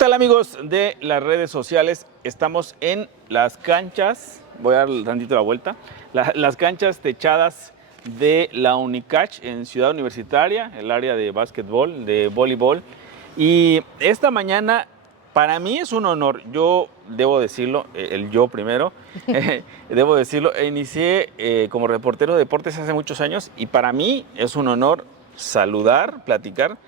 tal, amigos de las redes sociales? Estamos en las canchas, voy a dar tantito la vuelta, las canchas techadas de la Unicach en Ciudad Universitaria, el área de básquetbol, de voleibol. Y esta mañana para mí es un honor, yo debo decirlo, yo primero, debo decirlo, inicié como reportero de deportes hace muchos años y para mí es un honor saludar, platicar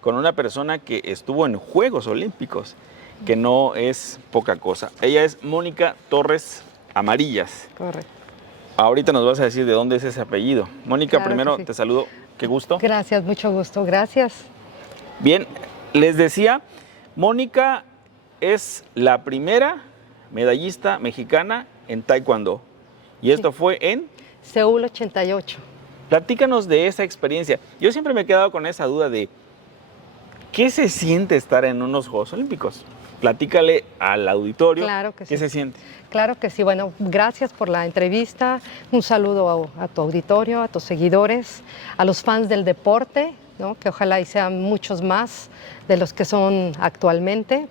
con una persona que estuvo en Juegos Olímpicos, que no es poca cosa. Ella es Mónica Torres Amarillas. Correcto. Ahorita nos vas a decir de dónde es ese apellido. Mónica, Claro primero que sí. te saludo, qué gusto. Gracias, mucho gusto, gracias. Bien, les decía, Mónica es la primera medallista mexicana en Taekwondo. Y esto fue en Seúl 88. Platícanos de esa experiencia. Yo siempre me he quedado con esa duda de ¿qué se siente estar en unos Juegos Olímpicos? Platícale al auditorio. Claro que sí. ¿Qué se siente? Claro que sí. Bueno, gracias por la entrevista. Un saludo a tu auditorio, a tus seguidores, a los fans del deporte, ¿no? Que ojalá y sean muchos más de los que son actualmente.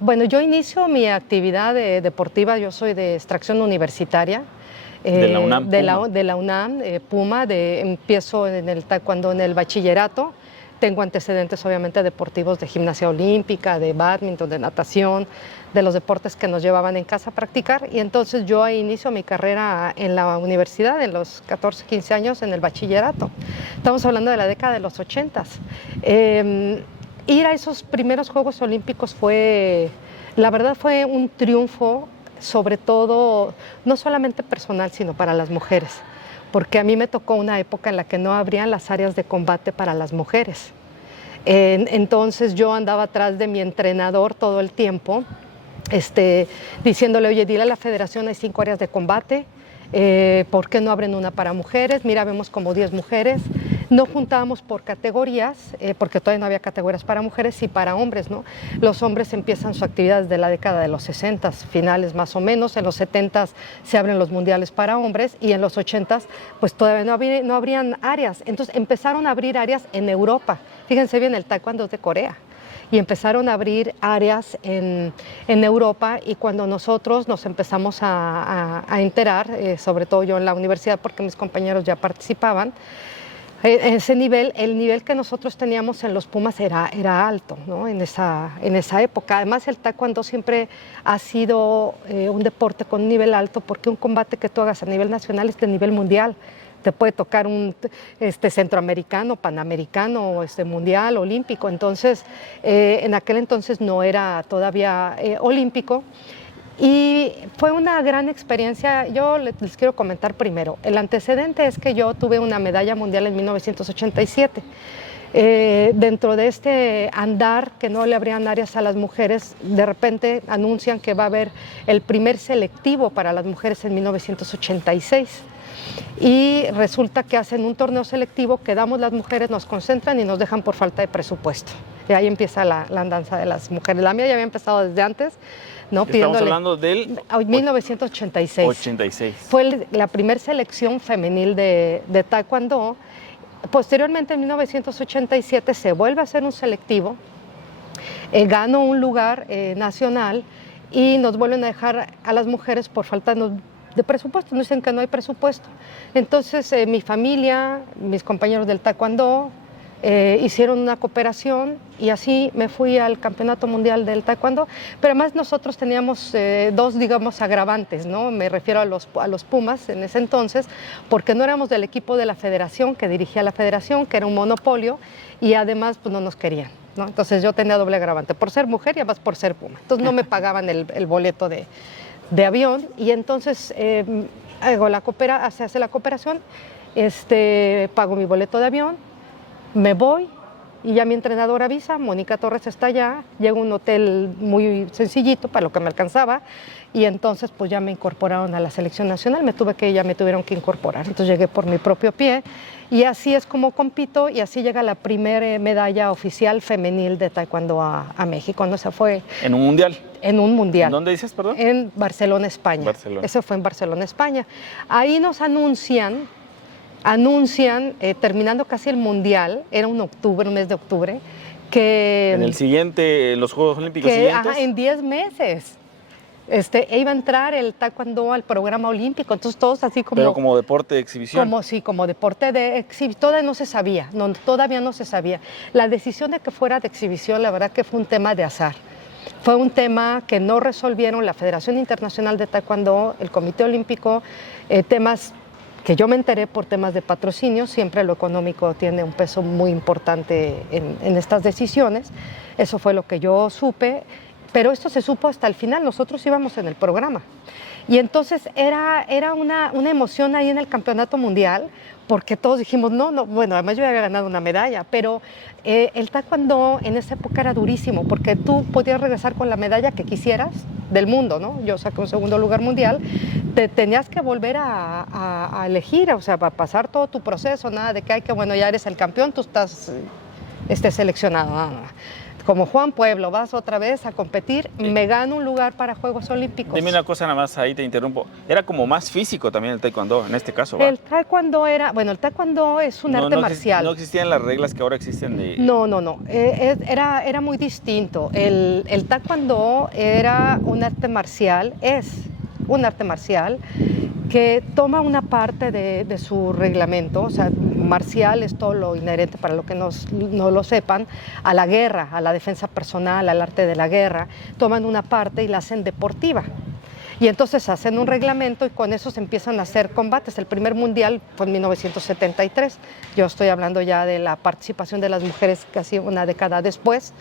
Bueno, yo inicio mi actividad deportiva, yo soy de extracción universitaria. De la UNAM, de la UNAM, Puma. Empiezo en el taekwondo en el bachillerato. Tengo antecedentes obviamente deportivos de gimnasia olímpica, de bádminton, de natación, de los deportes que nos llevaban en casa a practicar. Y entonces yo ahí inicio mi carrera en la universidad, en los 14, 15 años, en el bachillerato. Estamos hablando de la década de los 80s. Ir a esos primeros Juegos Olímpicos la verdad fue un triunfo, sobre todo, no solamente personal, sino para las mujeres. Porque a mí me tocó una época en la que no abrían las áreas de combate para las mujeres. Entonces yo andaba atrás de mi entrenador todo el tiempo, diciéndole, oye, dile a la federación, hay 5 áreas de combate, ¿por qué no abren una para mujeres? Mira, vemos como 10 mujeres. No juntábamos por categorías, porque todavía no había categorías para mujeres y para hombres, ¿no? Los hombres empiezan su actividad desde la década de los 60, finales más o menos. En los 70 se abren los mundiales para hombres y en los 80 pues todavía no abrían áreas. Entonces empezaron a abrir áreas en Europa. Fíjense bien, el taekwondo es de Corea. Y empezaron a abrir áreas en Europa, y cuando nosotros nos empezamos a enterar, sobre todo yo en la universidad porque mis compañeros ya participaban, ese nivel, el nivel que nosotros teníamos en los Pumas era alto, ¿no? en esa época. Además, el taekwondo siempre ha sido un deporte con un nivel alto, porque un combate que tú hagas a nivel nacional es de nivel mundial. Te puede tocar un centroamericano, panamericano, mundial, olímpico. Entonces, en aquel entonces no era todavía olímpico. Y fue una gran experiencia. Yo les quiero comentar primero. El antecedente es que yo tuve una medalla mundial en 1987. Dentro de este andar que no le abrían áreas a las mujeres, de repente anuncian que va a haber el primer selectivo para las mujeres en 1986. Y resulta que hacen un torneo selectivo, quedamos las mujeres, nos concentran y nos dejan por falta de presupuesto. Y ahí empieza la andanza de las mujeres. La mía ya había empezado desde antes, ¿no? Estamos hablando del 1986. 86. Fue la primera selección femenil de taekwondo. Posteriormente, en 1987, se vuelve a hacer un selectivo. Gano un lugar nacional y nos vuelven a dejar a las mujeres por falta de presupuesto. Nos dicen que no hay presupuesto. Entonces, mi familia, mis compañeros del taekwondo, hicieron una cooperación y así me fui al Campeonato Mundial del Taekwondo. Pero además nosotros teníamos dos, digamos, agravantes, ¿no? Me refiero a los Pumas en ese entonces, porque no éramos del equipo de la federación, que dirigía la federación, que era un monopolio, y además pues no nos querían, ¿no? Entonces yo tenía doble agravante, por ser mujer y además por ser Puma. Entonces no me pagaban el boleto de avión, y entonces se hace la cooperación, pago mi boleto de avión, me voy y ya mi entrenador avisa, Mónica Torres está allá, llego a un hotel muy sencillito para lo que me alcanzaba, y entonces pues ya me incorporaron a la selección nacional, me tuvieron que incorporar, entonces llegué por mi propio pie y así es como compito, y así llega la primera medalla oficial femenil de taekwondo a México, ¿no? Esa fue ¿En un mundial? En un mundial. ¿En dónde dices, perdón? En Barcelona, España. Barcelona. Eso fue en Barcelona, España. Ahí nos anuncian, terminando casi el mundial, era un mes de octubre, que En el siguiente, en los Juegos Olímpicos que siguientes. en 10 meses iba a entrar el taekwondo al programa olímpico, entonces todos así como... Pero como deporte de exhibición. Como deporte de exhibición, todavía no se sabía, todavía no se sabía. La decisión de que fuera de exhibición, la verdad que fue un tema de azar. Fue un tema que no resolvieron la Federación Internacional de Taekwondo, el Comité Olímpico, temas que yo me enteré por temas de patrocinio, siempre lo económico tiene un peso muy importante en estas decisiones, eso fue lo que yo supe, pero esto se supo hasta el final, nosotros íbamos en el programa. Y entonces era una emoción ahí en el campeonato mundial, porque todos dijimos, no, bueno, además yo había ganado una medalla, pero el taekwondo en esa época era durísimo, porque tú podías regresar con la medalla que quisieras del mundo, ¿no? Yo saqué un segundo lugar mundial, te tenías que volver a elegir, o sea, para pasar todo tu proceso, nada de que, bueno, ya eres el campeón, tú estás seleccionado. Como Juan Pueblo, vas otra vez a competir, me gano un lugar para Juegos Olímpicos. Dime una cosa nada más, ahí te interrumpo. Era como más físico también el taekwondo, en este caso, ¿va? El taekwondo el taekwondo es un arte marcial. No existían las reglas que ahora existen de... No. Era muy distinto. El taekwondo era un arte marcial, es un arte marcial que toma una parte de su reglamento, o sea, marcial es todo lo inherente, para los que no lo sepan, a la guerra, a la defensa personal, al arte de la guerra, toman una parte y la hacen deportiva. Y entonces hacen un reglamento y con eso se empiezan a hacer combates. El primer mundial fue en 1973, yo estoy hablando ya de la participación de las mujeres casi una década después.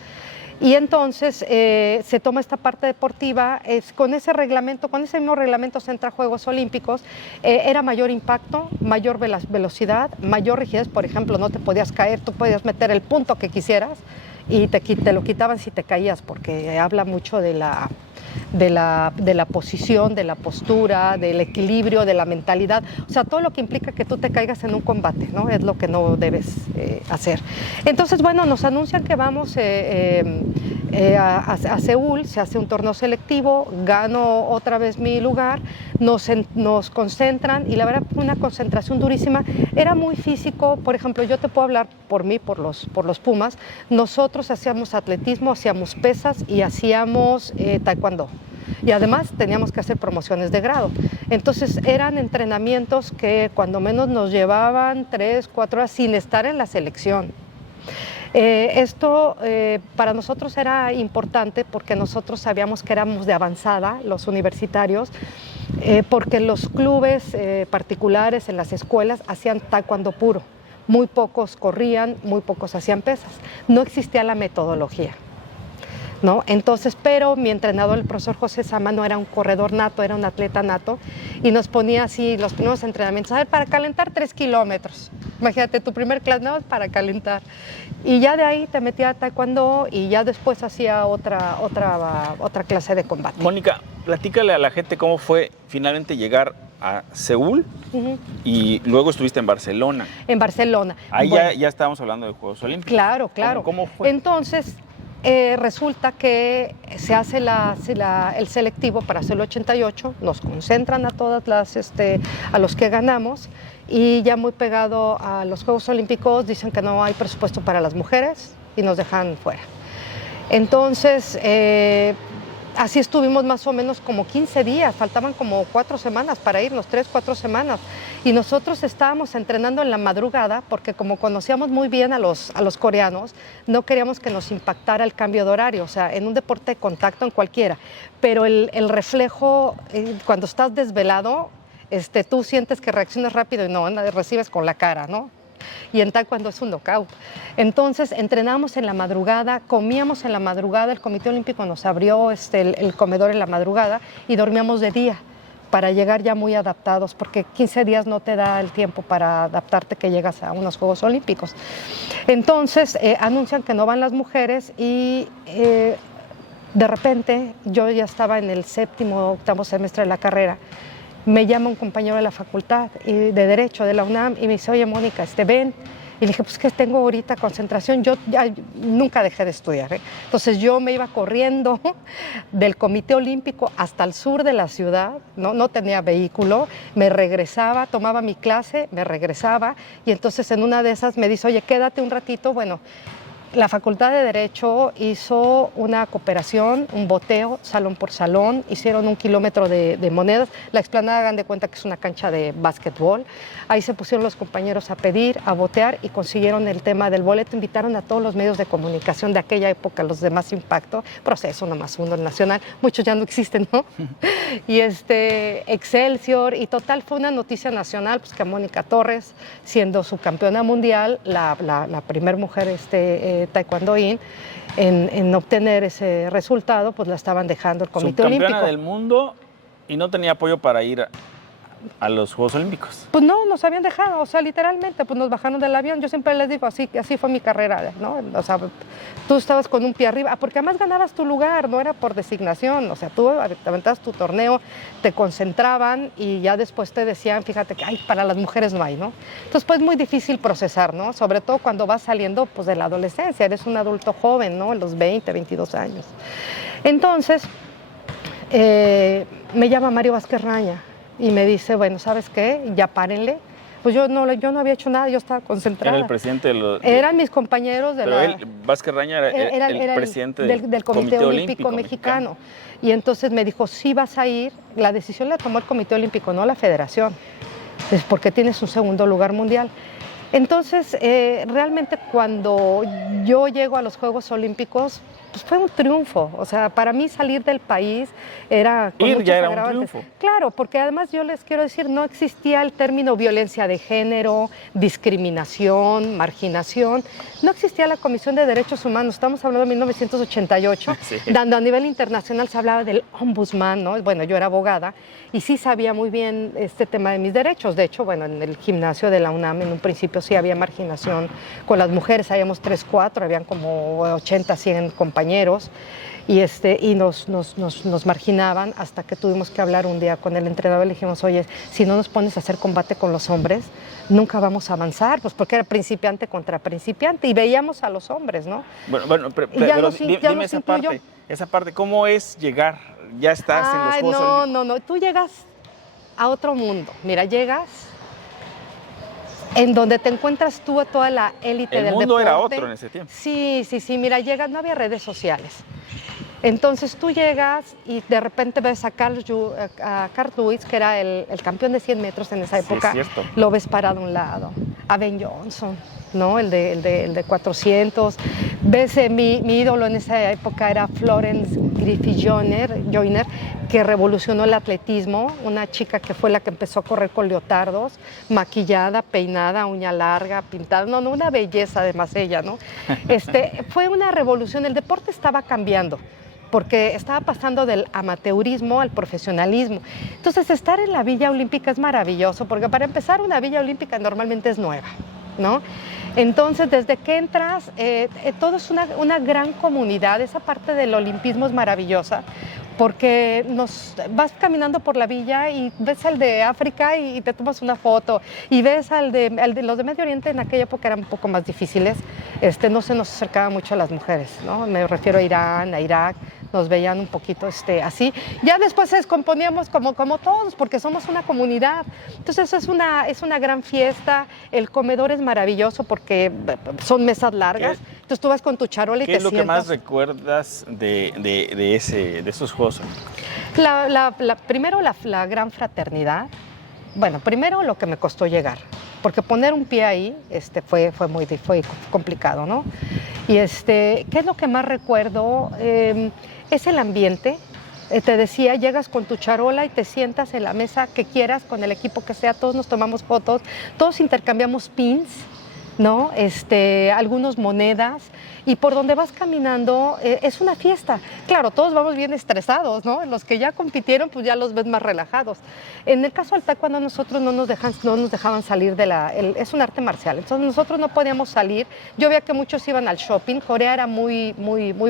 Y entonces se toma esta parte deportiva, con ese mismo reglamento se entra a Juegos Olímpicos, era mayor impacto, mayor velocidad, mayor rigidez, por ejemplo, no te podías caer, tú podías meter el punto que quisieras y te lo quitaban si te caías, porque habla mucho de la posición, de la postura, del equilibrio, de la mentalidad, o sea, todo lo que implica que tú te caigas en un combate, ¿no? Es lo que no debes hacer. Entonces, bueno, nos anuncian que vamos a Seúl, se hace un torneo selectivo, gano otra vez mi lugar, nos concentran y la verdad fue una concentración durísima, era muy físico, por ejemplo, yo te puedo hablar por mí, por los Pumas, nosotros hacíamos atletismo, hacíamos pesas y hacíamos taekwondo. Y además teníamos que hacer promociones de grado. Entonces eran entrenamientos que cuando menos nos llevaban 3, 4 horas sin estar en la selección. Esto para nosotros era importante porque nosotros sabíamos que éramos de avanzada, los universitarios, porque los clubes particulares en las escuelas hacían taekwondo puro. Muy pocos corrían, muy pocos hacían pesas. No existía la metodología, ¿no? Entonces, pero mi entrenador, el profesor José Sama, no era un corredor nato, era un atleta nato, y nos ponía así los primeros entrenamientos, a ver, para calentar 3 kilómetros. Imagínate, tu primer clase, no, para calentar. Y ya de ahí te metía a taekwondo y ya después hacía otra clase de combate. Mónica, platícale a la gente cómo fue finalmente llegar a Seúl y luego estuviste en Barcelona. En Barcelona. Ahí bueno, ya estábamos hablando de Juegos Olímpicos. Claro. ¿Cómo fue? Entonces, resulta que se hace el selectivo para hacer el 88, nos concentran a todas a los que ganamos y ya muy pegado a los Juegos Olímpicos dicen que no hay presupuesto para las mujeres y nos dejan fuera. Entonces, así estuvimos más o menos como 15 días, faltaban como 4 semanas para irnos, 3, 4 semanas. Y nosotros estábamos entrenando en la madrugada porque como conocíamos muy bien a los coreanos, no queríamos que nos impactara el cambio de horario, o sea, en un deporte de contacto en cualquiera. Pero el reflejo, cuando estás desvelado, tú sientes que reaccionas rápido y no, recibes con la cara, ¿no? Y en taekwondo es un knockout. Entonces entrenábamos en la madrugada, comíamos en la madrugada, el Comité Olímpico nos abrió el comedor en la madrugada y dormíamos de día para llegar ya muy adaptados, porque 15 días no te da el tiempo para adaptarte que llegas a unos Juegos Olímpicos. Entonces anuncian que no van las mujeres y de repente yo ya estaba en el 7º, 8º semestre de la carrera. Me llama un compañero de la facultad de Derecho de la UNAM y me dice, oye, Mónica, ven. Y le dije, pues que tengo ahorita concentración, yo ya nunca dejé de estudiar. Entonces yo me iba corriendo del Comité Olímpico hasta el sur de la ciudad, no tenía vehículo, me regresaba, tomaba mi clase, me regresaba y entonces en una de esas me dice, oye, quédate un ratito, bueno, La Facultad de Derecho hizo una cooperación, un boteo, salón por salón, hicieron 1 kilómetro de monedas. La explanada, hagan de cuenta que es una cancha de básquetbol. Ahí se pusieron los compañeros a pedir, a botear y consiguieron el tema del boleto. Invitaron a todos los medios de comunicación de aquella época, los de más impacto, Proceso, No Más Uno, el Nacional, muchos ya no existen, ¿no? Y Excelsior, y total fue una noticia nacional, pues que Mónica Torres, siendo subcampeona mundial, la primer mujer taekwondoín, en obtener ese resultado, pues la estaban dejando el Comité Olímpico. Subcampeona del mundo y no tenía apoyo para ir a los Juegos Olímpicos. Pues no, nos habían dejado, o sea, literalmente, pues nos bajaron del avión. Yo siempre les digo, así fue mi carrera, ¿no? O sea, tú estabas con un pie arriba, porque además ganabas tu lugar, no era por designación, o sea, tú te aventabas tu torneo, te concentraban y ya después te decían, fíjate que, ay, para las mujeres no hay, ¿no? Entonces, pues muy difícil procesar, ¿no? Sobre todo cuando vas saliendo, pues, de la adolescencia, eres un adulto joven, ¿no? En los 20, 22 años. Entonces, me llama Mario Vázquez Raña y me dice, bueno, ¿sabes qué? Ya párenle. Pues yo no había hecho nada, yo estaba concentrada. Era el presidente de los... Eran mis compañeros de pero Vázquez Raña era el presidente del Comité Olímpico Mexicano. Y entonces me dijo, sí vas a ir, la decisión la tomó el Comité Olímpico, no la Federación, es porque tienes un segundo lugar mundial. Entonces, realmente cuando yo llego a los Juegos Olímpicos, pues fue un triunfo. O sea, para mí salir del país era... Ir ya era un triunfo. Claro, porque además yo les quiero decir, no existía el término violencia de género, discriminación, marginación. No existía la Comisión de Derechos Humanos, estamos hablando de 1988, sí. Donde a nivel internacional se hablaba del ombudsman, ¿no? Bueno, yo era abogada y sí sabía muy bien este tema de mis derechos. De hecho, bueno, en el gimnasio de la UNAM en un principio sí había marginación con las mujeres, habíamos 3, 4, habían como 80, 100 compañeros y nos marginaban hasta que tuvimos que hablar un día con el entrenador y le dijimos, oye, si no nos pones a hacer combate con los hombres, nunca vamos a avanzar, pues porque era principiante contra principiante y veíamos a los hombres, ¿no? Bueno, pero dime esa parte, ¿cómo es llegar? Ya estás en los Juegos Olímpicos. No, tú llegas a otro mundo, mira, llegas en donde te encuentras tú a toda la élite del deporte. El mundo era otro en ese tiempo. Sí, mira, llegas, no había redes sociales. Entonces tú llegas y de repente ves a Carl Lewis, que era el campeón de 100 metros en esa época, lo ves parado a un lado, a Ben Johnson, ¿no? el de 400, ves mi ídolo en esa época era Florence Griffith-Joyner, que revolucionó el atletismo, una chica que fue la que empezó a correr con leotardos, maquillada, peinada, uña larga, pintada, no, una belleza además ella, ¿no? Fue una revolución, el deporte estaba cambiando, porque estaba pasando del amateurismo al profesionalismo. Entonces, estar en la Villa Olímpica es maravilloso, porque para empezar, una Villa Olímpica normalmente es nueva, ¿no? Entonces, desde que entras, todo es una gran comunidad. Esa parte del olimpismo es maravillosa, porque vas caminando por la villa y ves al de África y te tomas una foto, y ves al de los de Medio Oriente, en aquella época eran un poco más difíciles, no se nos acercaba mucho a las mujeres, ¿no? Me refiero a Irán, a Irak, nos veían un poquito así. Ya después se descomponíamos como todos, porque somos una comunidad. Entonces es una gran fiesta, el comedor es maravilloso porque son mesas largas, entonces tú vas con tu charola y te sientas. ¿Qué es lo que más recuerdas de esos Juegos Olímpicos? Primero la gran fraternidad. Bueno, primero lo que me costó llegar, porque poner un pie ahí fue complicado, ¿no? Y ¿qué es lo que más recuerdo? Es el ambiente. Te decía, llegas con tu charola y te sientas en la mesa que quieras, con el equipo que sea, todos nos tomamos fotos, todos intercambiamos pins, ¿no? Algunos monedas, y por donde vas caminando es una fiesta. Claro, todos vamos bien estresados, ¿no? Los que ya compitieron, pues ya los ves más relajados. En el caso del taekwondo, nosotros no nos dejaban salir es un arte marcial, entonces nosotros no podíamos salir. Yo veía que muchos iban al shopping, Corea era muy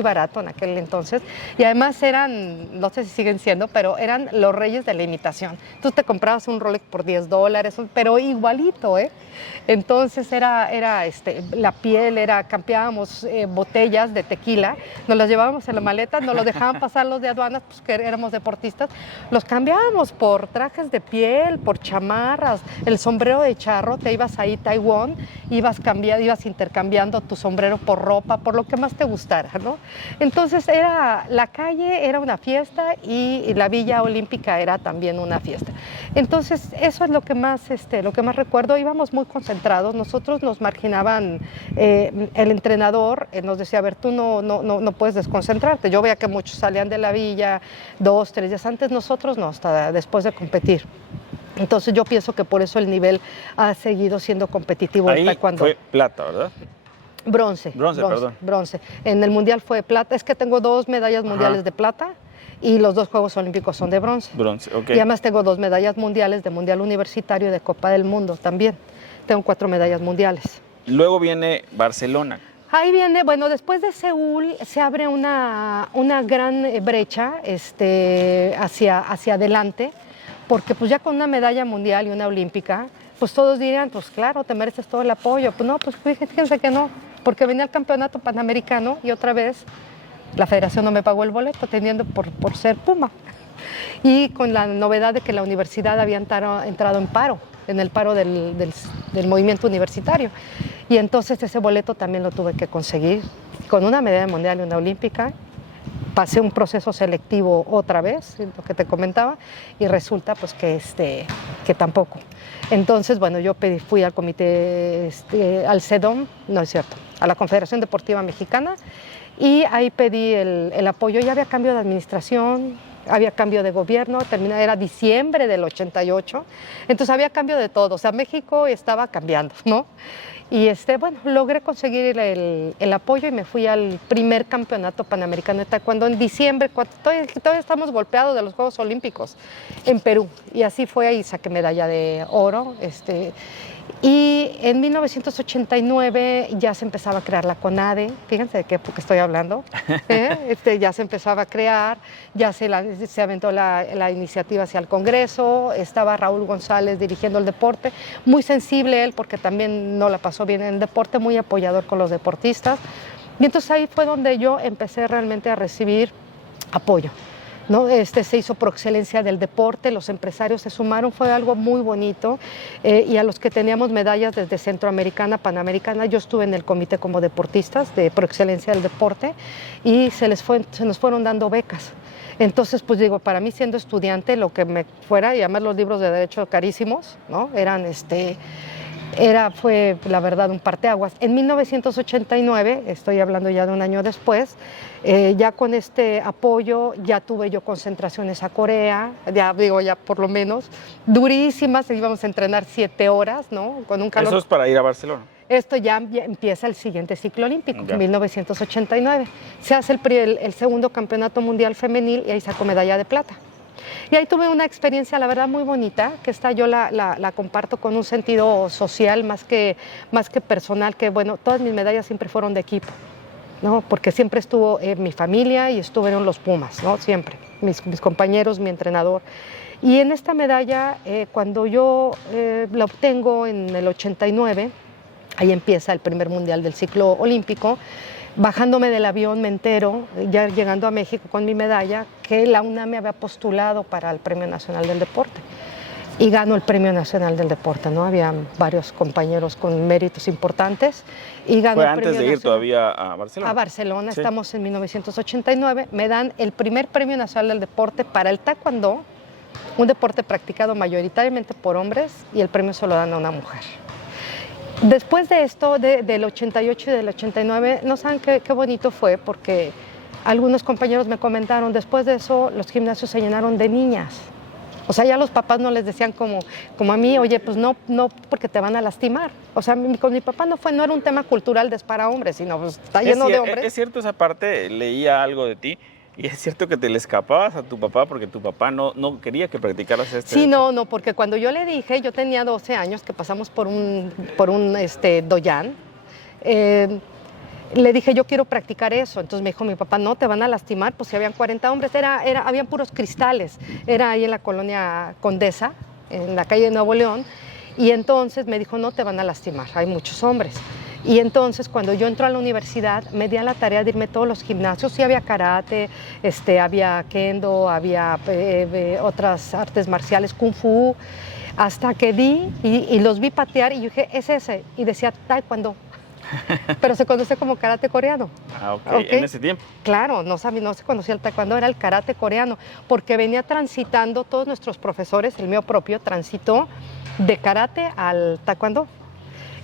barato en aquel entonces, y además eran, no sé si siguen siendo, pero eran los reyes de la imitación. Tú te comprabas un Rolex por $10, pero igualito, ¿eh? Entonces era la piel, campeábamos botellas de tequila, nos las llevábamos en la maleta, nos los dejaban pasar los de aduanas, pues que éramos deportistas, los cambiábamos por trajes de piel, por chamarras, el sombrero de charro, te ibas ahí Taiwán, ibas intercambiando tu sombrero por ropa, por lo que más te gustara, ¿no? Entonces la calle era una fiesta y la Villa Olímpica era también una fiesta. Entonces eso es lo que más recuerdo. Íbamos muy concentrados, nosotros nos marginaban, el entrenador nos decía, a ver, tú no puedes desconcentrarte. Yo veía que muchos salían de la villa 2, 3 días antes, nosotros no, hasta después de competir. Entonces yo pienso que por eso el nivel ha seguido siendo competitivo. Ahí taekwondo. fue plata, ¿verdad? Bronce. En el mundial fue plata. Es que tengo 2 medallas mundiales de plata y los 2 Juegos Olímpicos son de bronce. Bronce, ok. Y además tengo 2 medallas mundiales de mundial universitario y de Copa del Mundo también. Tengo 4 medallas mundiales. Luego viene Barcelona. Ahí viene, bueno, después de Seúl se abre una gran brecha hacia adelante, porque pues ya con una medalla mundial y una olímpica, pues todos dirían, pues claro, te mereces todo el apoyo. Pues no, pues fíjense que no, porque venía el campeonato panamericano y otra vez la federación no me pagó el boleto, teniendo por ser Puma. Y con la novedad de que la universidad había entrado en paro, en el paro del movimiento universitario. Y entonces ese boleto también lo tuve que conseguir con una medalla mundial y una olímpica. Pasé un proceso selectivo otra vez, lo que te comentaba, y resulta pues que tampoco. Entonces, bueno, yo fui al comité, al CEDOM, no es cierto, a la Confederación Deportiva Mexicana, y ahí pedí el apoyo. Ya había cambio de administración, había cambio de gobierno, era diciembre del 88, entonces había cambio de todo, o sea, México estaba cambiando, ¿no? Y bueno, logré conseguir el apoyo y me fui al primer campeonato panamericano de taekwondo en diciembre, todavía estamos golpeados de los Juegos Olímpicos, en Perú. Y así fue, ahí saqué medalla de oro. Y en 1989 ya se empezaba a crear la CONADE, fíjense de qué época estoy hablando, ya se empezaba a crear, ya se aventó la iniciativa hacia el Congreso, estaba Raúl González dirigiendo el deporte, muy sensible él porque también no la pasó bien en el deporte, muy apoyador con los deportistas, y entonces ahí fue donde yo empecé realmente a recibir apoyo. ¿No? Se hizo por excelencia del deporte, los empresarios se sumaron, fue algo muy bonito, y a los que teníamos medallas desde Centroamericana, Panamericana, yo estuve en el comité como deportistas de por excelencia del deporte y se nos fueron dando becas. Entonces, pues digo, para mí siendo estudiante, lo que me fuera, y además los libros de derecho carísimos, ¿no? Fue la verdad un parteaguas. En 1989, estoy hablando ya de un año después, ya con este apoyo ya tuve yo concentraciones a Corea, ya por lo menos, durísimas, íbamos a entrenar 7 horas, ¿no? Con un calor. Eso es para ir a Barcelona. Esto ya empieza el siguiente ciclo olímpico, 1989. Se hace el segundo campeonato mundial femenil y ahí saco medalla de plata. Y ahí tuve una experiencia, la verdad, muy bonita, que yo la comparto con un sentido social más que personal, que bueno, todas mis medallas siempre fueron de equipo, ¿no? Porque siempre estuvo mi familia y estuvieron los Pumas, ¿no? Siempre, mis compañeros, mi entrenador. Y en esta medalla, cuando yo la obtengo en el 89, ahí empieza el primer mundial del ciclo olímpico. Bajándome del avión me entero, ya llegando a México con mi medalla, que la UNAM me había postulado para el Premio Nacional del Deporte. Y gano el Premio Nacional del Deporte, ¿no? Había varios compañeros con méritos importantes. Y gano ¿Fue el antes Premio de ir Nacional. todavía a Barcelona? A Barcelona, sí. Estamos en 1989. Me dan el primer Premio Nacional del Deporte para el taekwondo, un deporte practicado mayoritariamente por hombres, y el premio se lo dan a una mujer. Después de esto, del 88 y del 89, no saben qué bonito fue, porque algunos compañeros me comentaron, después de eso los gimnasios se llenaron de niñas. O sea, ya los papás no les decían como a mí, oye, pues no porque te van a lastimar. O sea, con mi papá no era un tema cultural de para hombres, sino pues está lleno de hombres. Es cierto esa parte, leía algo de ti. Y es cierto que te le escapabas a tu papá porque tu papá no quería que practicaras Sí, no, porque cuando yo le dije, yo tenía 12 años que pasamos por un doyan, le dije, yo quiero practicar eso. Entonces me dijo mi papá, no, te van a lastimar, pues si habían 40 hombres, habían puros cristales. Era ahí en la colonia Condesa, en la calle de Nuevo León, y entonces me dijo, no te van a lastimar, hay muchos hombres. Y entonces cuando yo entro a la universidad me di a la tarea de irme a todos los gimnasios. Sí había karate, había kendo, había otras artes marciales, kung fu, hasta que y los vi patear y yo dije, es ese. Y decía taekwondo, pero se conoce como karate coreano. Ah, ok, en ese tiempo. Claro, no se conocía el taekwondo, era el karate coreano, porque venía transitando, todos nuestros profesores, el mío propio, transitó de karate al taekwondo.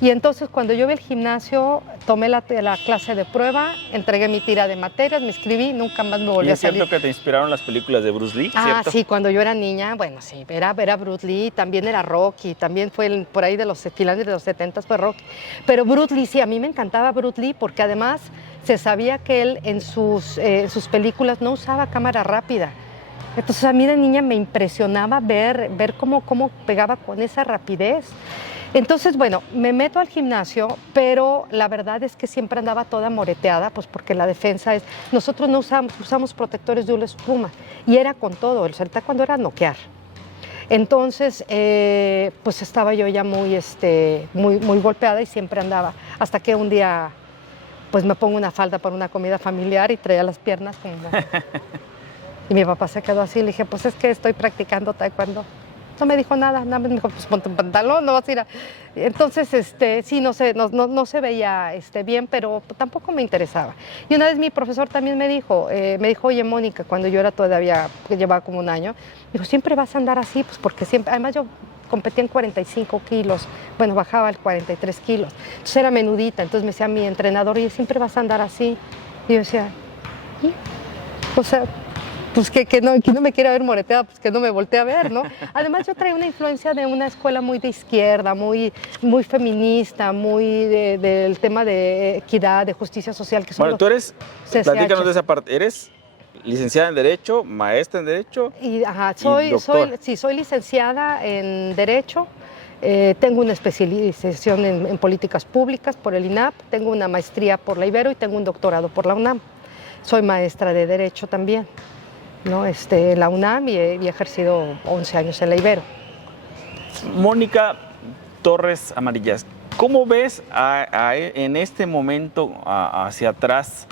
Y entonces cuando yo vi el gimnasio, tomé la clase de prueba, entregué mi tira de materias, me inscribí, nunca más me volví a salir. ¿Y es cierto que te inspiraron las películas de Bruce Lee? Ah, ¿cierto? sí, cuando yo era niña, bueno, sí, era Bruce Lee, también era Rocky, también fue por ahí de los finales de los 70 fue Rocky. Pero Bruce Lee, sí, a mí me encantaba Bruce Lee porque además se sabía que él en sus películas no usaba cámara rápida. Entonces a mí de niña me impresionaba ver cómo pegaba con esa rapidez. Entonces, bueno, me meto al gimnasio, pero la verdad es que siempre andaba toda moreteada, pues porque la defensa es... Nosotros no usamos protectores de hula espuma, y era con todo, el taekwondo era noquear. Entonces, pues estaba yo ya muy golpeada y siempre andaba, hasta que un día, pues me pongo una falda para una comida familiar y traía las piernas como... Y mi papá se quedó así, le dije, pues es que estoy practicando taekwondo. No me dijo nada más me dijo, pues ponte un pantalón, no vas a ir a... Entonces, sí, no se veía bien, pero tampoco me interesaba. Y una vez mi profesor también me dijo, oye, Mónica, cuando yo era todavía, que llevaba como un año, me dijo, siempre vas a andar así, pues porque siempre, además yo competía en 45 kilos, bueno, bajaba al 43 kilos, entonces era menudita, entonces me decía mi entrenador, oye, siempre vas a andar así. Y yo decía, ¿y? O sea... pues que no me quiera ver moreteada, pues que no me voltee a ver, ¿no? Además yo traía una influencia de una escuela muy de izquierda, muy feminista, muy del tema de equidad, de justicia social. Que son bueno, tú eres, CCH. platícanos de esa parte, eres licenciada en Derecho, maestra en Derecho soy licenciada en Derecho, tengo una especialización en políticas públicas por el INAP, tengo una maestría por la Ibero y tengo un doctorado por la UNAM. Soy maestra de Derecho también, ¿no? En la UNAM y he ejercido 11 años en la Ibero. Mónica Torres Amarillas, ¿cómo ves en este momento hacia atrás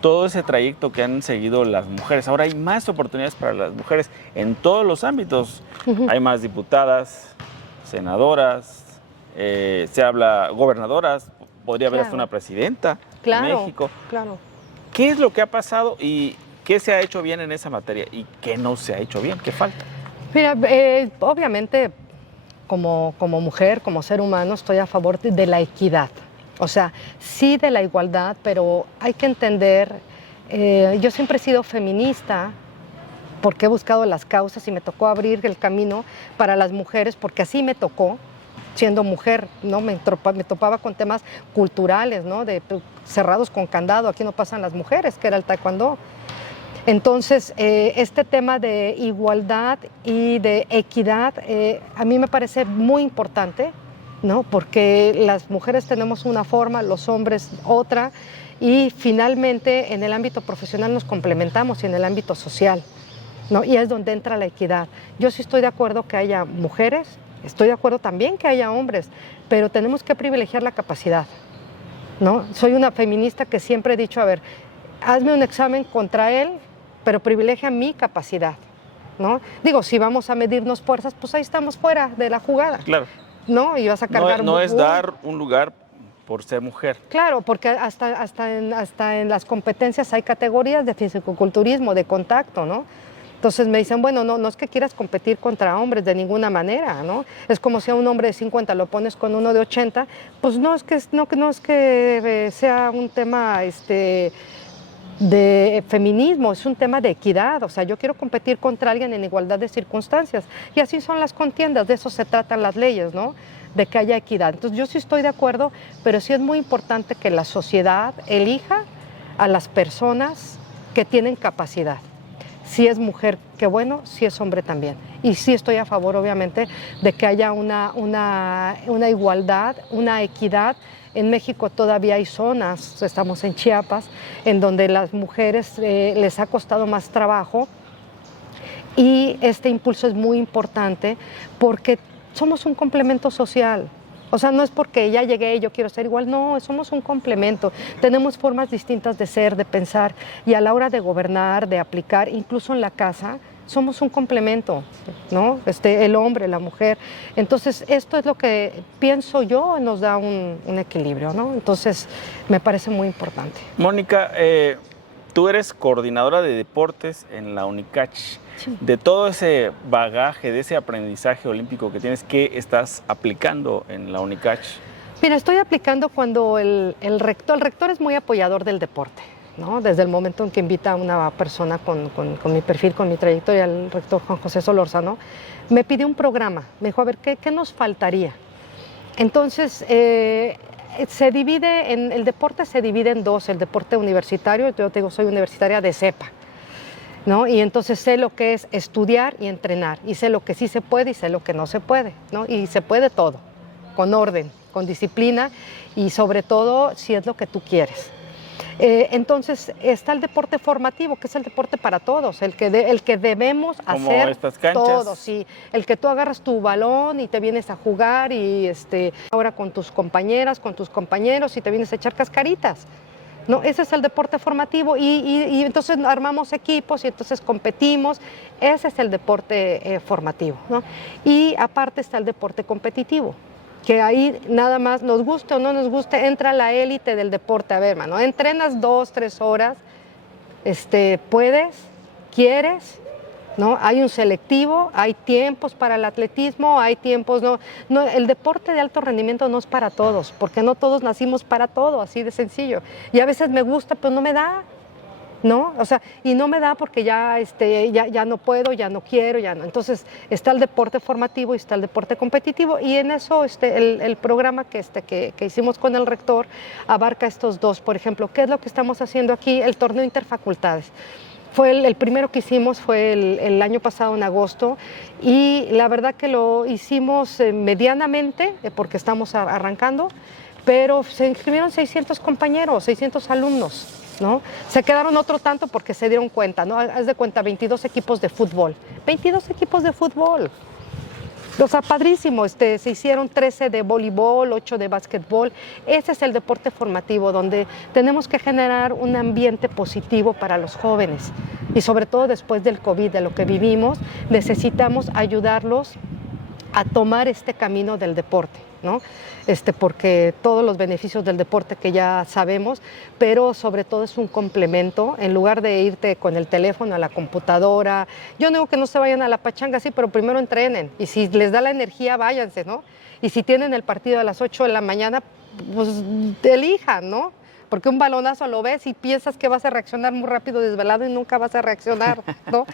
todo ese trayecto que han seguido las mujeres? Ahora hay más oportunidades para las mujeres en todos los ámbitos. Hay más diputadas, senadoras, se habla gobernadoras, podría haber hasta una presidenta en México. Claro. ¿Qué es lo que ha pasado y qué se ha hecho bien en esa materia y qué no se ha hecho bien? ¿Qué falta? Mira, obviamente como mujer, como ser humano, estoy a favor de la equidad. O sea, sí de la igualdad, pero hay que entender, yo siempre he sido feminista porque he buscado las causas y me tocó abrir el camino para las mujeres, porque así me tocó, siendo mujer, ¿no? Me topaba con temas culturales, ¿no? Cerrados con candado, aquí no pasan las mujeres, que era el taekwondo. Entonces, este tema de igualdad y de equidad a mí me parece muy importante, ¿no? Porque las mujeres tenemos una forma, los hombres otra, y finalmente en el ámbito profesional nos complementamos y en el ámbito social, ¿no? Y es donde entra la equidad. Yo sí estoy de acuerdo que haya mujeres, estoy de acuerdo también que haya hombres, pero tenemos que privilegiar la capacidad, ¿no? Soy una feminista que siempre he dicho, a ver, hazme un examen contra él, pero privilegia mi capacidad, ¿no? Digo, si vamos a medirnos fuerzas, pues ahí estamos fuera de la jugada. Claro. ¿No? Y vas a cargar... No es dar un lugar por ser mujer. Claro, porque hasta en las competencias hay categorías de fisicoculturismo, de contacto, ¿no? Entonces me dicen, bueno, no es que quieras competir contra hombres de ninguna manera, ¿no? Es como si a un hombre de 50 lo pones con uno de 80, pues no es que sea un tema de feminismo, es un tema de equidad. O sea, yo quiero competir contra alguien en igualdad de circunstancias. Y así son las contiendas, de eso se tratan las leyes, ¿no? De que haya equidad. Entonces yo sí estoy de acuerdo, pero sí es muy importante que la sociedad elija a las personas que tienen capacidad. Si es mujer, qué bueno, si es hombre también. Y sí estoy a favor, obviamente, de que haya una igualdad, una equidad. En México todavía hay zonas, estamos en Chiapas, en donde las mujeres les ha costado más trabajo, y este impulso es muy importante porque somos un complemento social. O sea, no es porque ya llegué y yo quiero ser igual, no, somos un complemento. Tenemos formas distintas de ser, de pensar, y a la hora de gobernar, de aplicar, incluso en la casa, somos un complemento, ¿no? El hombre, la mujer. Entonces, esto es lo que pienso yo, nos da un equilibrio, ¿no? Entonces, me parece muy importante. Mónica, tú eres coordinadora de deportes en la UNICACH. Sí. De todo ese bagaje, de ese aprendizaje olímpico que tienes, ¿qué estás aplicando en la UNICACH? Mira, estoy aplicando cuando el rector es muy apoyador del deporte, ¿no? Desde el momento en que invita a una persona con mi perfil, con mi trayectoria, el rector Juan José Solórzano, me pidió un programa, me dijo, a ver, ¿qué nos faltaría? Entonces, el deporte se divide en dos, el deporte universitario, yo te digo, soy universitaria de cepa, ¿no? Y entonces sé lo que es estudiar y entrenar, y sé lo que sí se puede y sé lo que no se puede, ¿no? Y se puede todo, con orden, con disciplina y sobre todo si es lo que tú quieres. Entonces está el deporte formativo, que es el deporte para todos, el que debemos Como hacer estas canchas. todos, sí. El que tú agarras tu balón y te vienes a jugar y ahora con tus compañeras, con tus compañeros y te vienes a echar cascaritas. No, ese es el deporte formativo y entonces armamos equipos y entonces competimos. Ese es el deporte formativo, ¿no? Y aparte está el deporte competitivo, que ahí nada más, nos guste o no nos guste, entra la élite del deporte. A ver, hermano, entrenas 2, 3 horas, puedes, quieres, ¿no? Hay un selectivo, hay tiempos para el atletismo, hay tiempos, no, el deporte de alto rendimiento no es para todos, porque no todos nacimos para todo, así de sencillo. Y a veces me gusta, pero no me da, ¿no? O sea, y no me da porque ya no puedo, ya no quiero, ya no. Entonces está el deporte formativo y está el deporte competitivo, y en eso el programa que hicimos con el rector abarca estos dos. Por ejemplo, ¿qué es lo que estamos haciendo aquí? El torneo interfacultades. Fue el primero que hicimos, fue el año pasado en agosto, y la verdad que lo hicimos medianamente, porque estamos arrancando, pero se inscribieron 600 compañeros, 600 alumnos, ¿no? Se quedaron otro tanto porque se dieron cuenta, ¿no? Haz de cuenta, 22 equipos de fútbol, 22 equipos de fútbol. O sea, padrísimo, se hicieron 13 de voleibol, 8 de básquetbol. Ese es el deporte formativo, donde tenemos que generar un ambiente positivo para los jóvenes. Y sobre todo después del COVID, de lo que vivimos, necesitamos ayudarlos a tomar este camino del deporte, ¿no? Porque todos los beneficios del deporte que ya sabemos, pero sobre todo es un complemento, en lugar de irte con el teléfono a la computadora. Yo no digo que no se vayan a la pachanga, sí, pero primero entrenen, y si les da la energía, váyanse, ¿no? Y si tienen el partido a las 8 de la mañana, pues elijan, ¿no? Porque un balonazo lo ves y piensas que vas a reaccionar muy rápido desvelado y nunca vas a reaccionar, ¿no?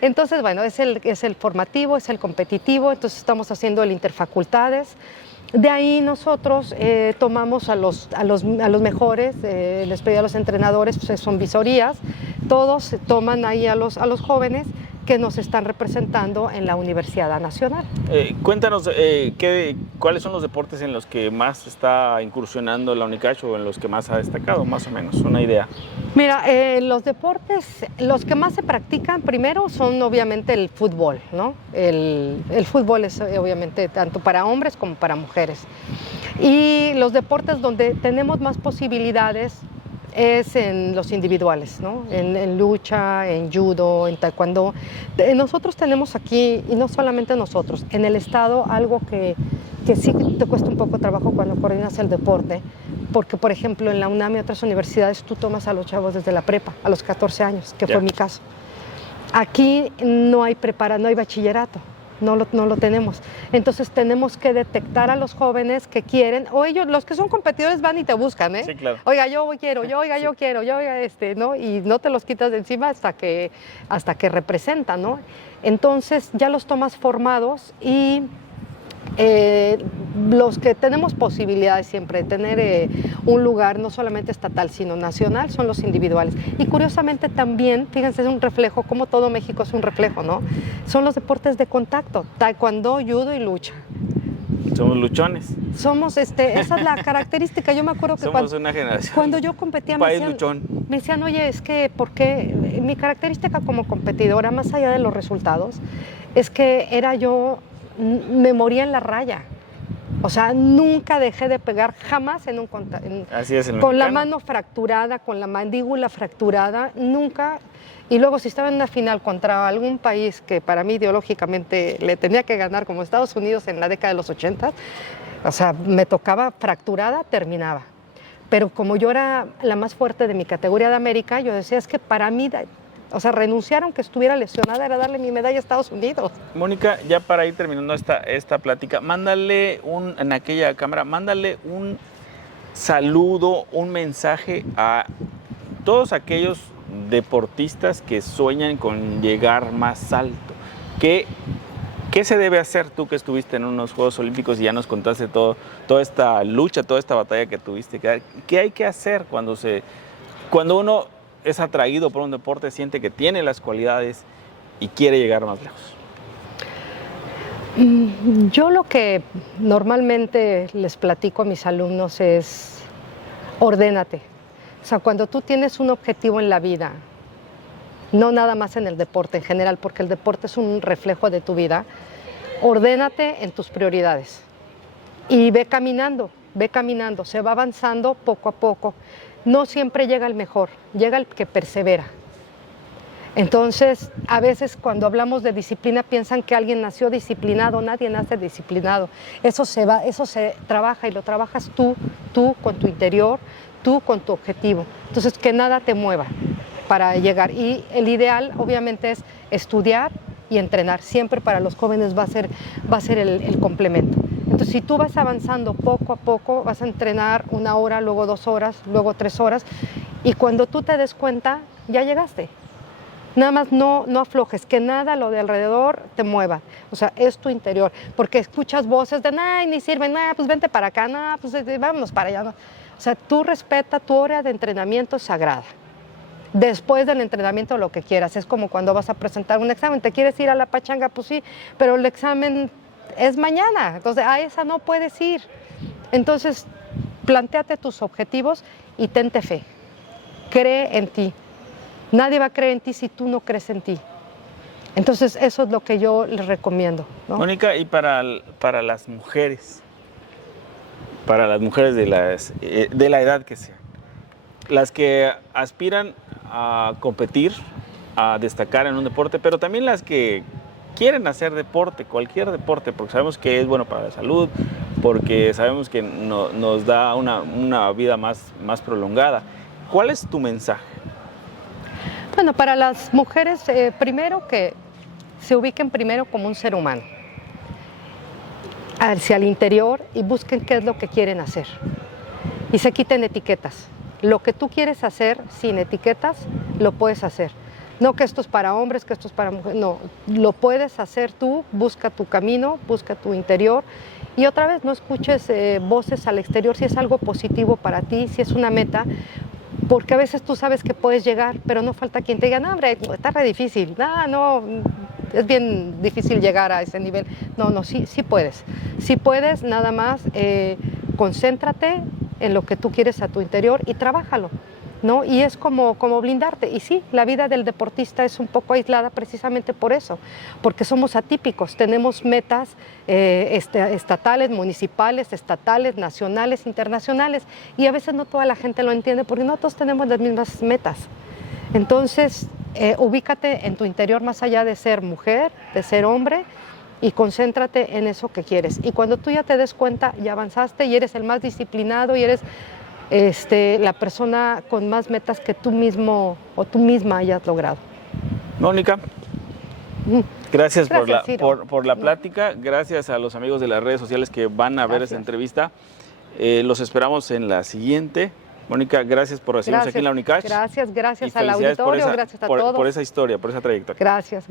Entonces, bueno, es el formativo, es el competitivo, entonces estamos haciendo el interfacultades. De ahí nosotros tomamos a los mejores, les pedí a los entrenadores, pues son visorías, todos toman ahí a los jóvenes que nos están representando en la Universidad Nacional. Cuéntanos, ¿cuáles son los deportes en los que más está incursionando la UNICACH o en los que más ha destacado, más o menos, una idea? Mira, los deportes, los que más se practican primero son obviamente el fútbol, ¿no? El fútbol es obviamente tanto para hombres como para mujeres. Y los deportes donde tenemos más posibilidades es en los individuales, ¿no? En lucha, en judo, en taekwondo. Nosotros tenemos aquí, y no solamente nosotros, en el estado algo que sí te cuesta un poco trabajo cuando coordinas el deporte, porque por ejemplo en la UNAM y otras universidades tú tomas a los chavos desde la prepa, a los 14 años, que fue mi caso. Aquí no hay no hay bachillerato. No lo tenemos. Entonces tenemos que detectar a los jóvenes que quieren, o ellos, los que son competidores van y te buscan, ¿eh? Sí, claro. Oiga, yo quiero, yo quiero, ¿no? Y no te los quitas de encima hasta que representan, ¿no? Entonces ya los tomas formados y los que tenemos posibilidades siempre de tener un lugar no solamente estatal sino nacional son los individuales, y curiosamente también, fíjense, es un reflejo, como todo México es un reflejo, ¿no? Son los deportes de contacto, taekwondo, judo y lucha. Somos luchones. Somos, esa es la característica. Yo me acuerdo que somos una generación. Cuando yo competía me decían, oye, es que, ¿por qué? Mi característica como competidora, más allá de los resultados, es que me moría en la raya. O sea, nunca dejé de pegar, jamás en un Así es, el con la mexicano. mano fracturada, con la mandíbula fracturada, nunca. Y luego si estaba en una final contra algún país que para mí ideológicamente le tenía que ganar, como Estados Unidos en la década de los 80, o sea, me tocaba fracturada, terminaba. Pero como yo era la más fuerte de mi categoría de América, yo decía, es que para mí, o sea, renunciar aunque estuviera lesionada era darle mi medalla a Estados Unidos. Mónica, ya para ir terminando esta plática, en aquella cámara, mándale un saludo, un mensaje a todos aquellos deportistas que sueñan con llegar más alto. ¿Qué se debe hacer tú que estuviste en unos Juegos Olímpicos y ya nos contaste toda esta lucha, toda esta batalla que tuviste que dar? ¿Qué hay que hacer cuando uno es atraído por un deporte, siente que tiene las cualidades y quiere llegar más lejos? Yo lo que normalmente les platico a mis alumnos es, ordénate. O sea, cuando tú tienes un objetivo en la vida, no nada más en el deporte en general, porque el deporte es un reflejo de tu vida, ordénate en tus prioridades y ve caminando, se va avanzando poco a poco. No siempre llega el mejor, llega el que persevera. Entonces, a veces cuando hablamos de disciplina piensan que alguien nació disciplinado, nadie nace disciplinado. Eso se trabaja y lo trabajas tú con tu interior, tú con tu objetivo. Entonces, que nada te mueva para llegar. Y el ideal, obviamente, es estudiar y entrenar. Siempre para los jóvenes va a ser el complemento. Entonces, si tú vas avanzando poco a poco, vas a entrenar 1 hora, luego 2 horas, luego 3 horas, y cuando tú te des cuenta, ya llegaste. Nada más no aflojes, que nada lo de alrededor te mueva. O sea, es tu interior. Porque escuchas voces de, ay, ni sirven, pues vente para acá, pues vámonos para allá. No. O sea, tú respeta tu hora de entrenamiento sagrada. Después del entrenamiento lo que quieras. Es como cuando vas a presentar un examen. ¿Te quieres ir a la pachanga? Pues sí, pero el examen es mañana. Entonces, a esa no puedes ir. Entonces, plantéate tus objetivos y tente fe. Cree en ti. Nadie va a creer en ti si tú no crees en ti. Entonces, eso es lo que yo les recomiendo, ¿no? Mónica, y para las mujeres de la edad que sea, las que aspiran a competir, a destacar en un deporte, pero también las que quieren hacer deporte, cualquier deporte, porque sabemos que es bueno para la salud, porque sabemos que nos da una vida más prolongada. ¿Cuál es tu mensaje? Bueno, para las mujeres, primero que se ubiquen primero como un ser humano, hacia el interior y busquen qué es lo que quieren hacer. Y se quiten etiquetas. Lo que tú quieres hacer sin etiquetas, lo puedes hacer. No que esto es para hombres, que esto es para mujeres, no. Lo puedes hacer tú, busca tu camino, busca tu interior. Y otra vez, no escuches voces al exterior si es algo positivo para ti, si es una meta, porque a veces tú sabes que puedes llegar, pero no falta quien te diga, no, hombre, está re difícil, no, es bien difícil llegar a ese nivel. No, sí puedes. Sí puedes, nada más concéntrate en lo que tú quieres a tu interior y trabájalo, ¿no? Y es como blindarte. Y sí, la vida del deportista es un poco aislada precisamente por eso, porque somos atípicos, tenemos metas estatales, municipales, nacionales, internacionales, y a veces no toda la gente lo entiende porque no todos tenemos las mismas metas. Entonces, ubícate en tu interior más allá de ser mujer, de ser hombre, y concéntrate en eso que quieres. Y cuando tú ya te des cuenta, ya avanzaste y eres el más disciplinado y eres la persona con más metas que tú mismo o tú misma hayas logrado. Mónica, gracias Ciro. por la plática, gracias a los amigos de las redes sociales que van a ver esa entrevista. Los esperamos en la siguiente. Mónica, gracias por recibirnos aquí en la Unicach. Gracias al auditorio, gracias a todos. Por esa historia, por esa trayectoria. Gracias.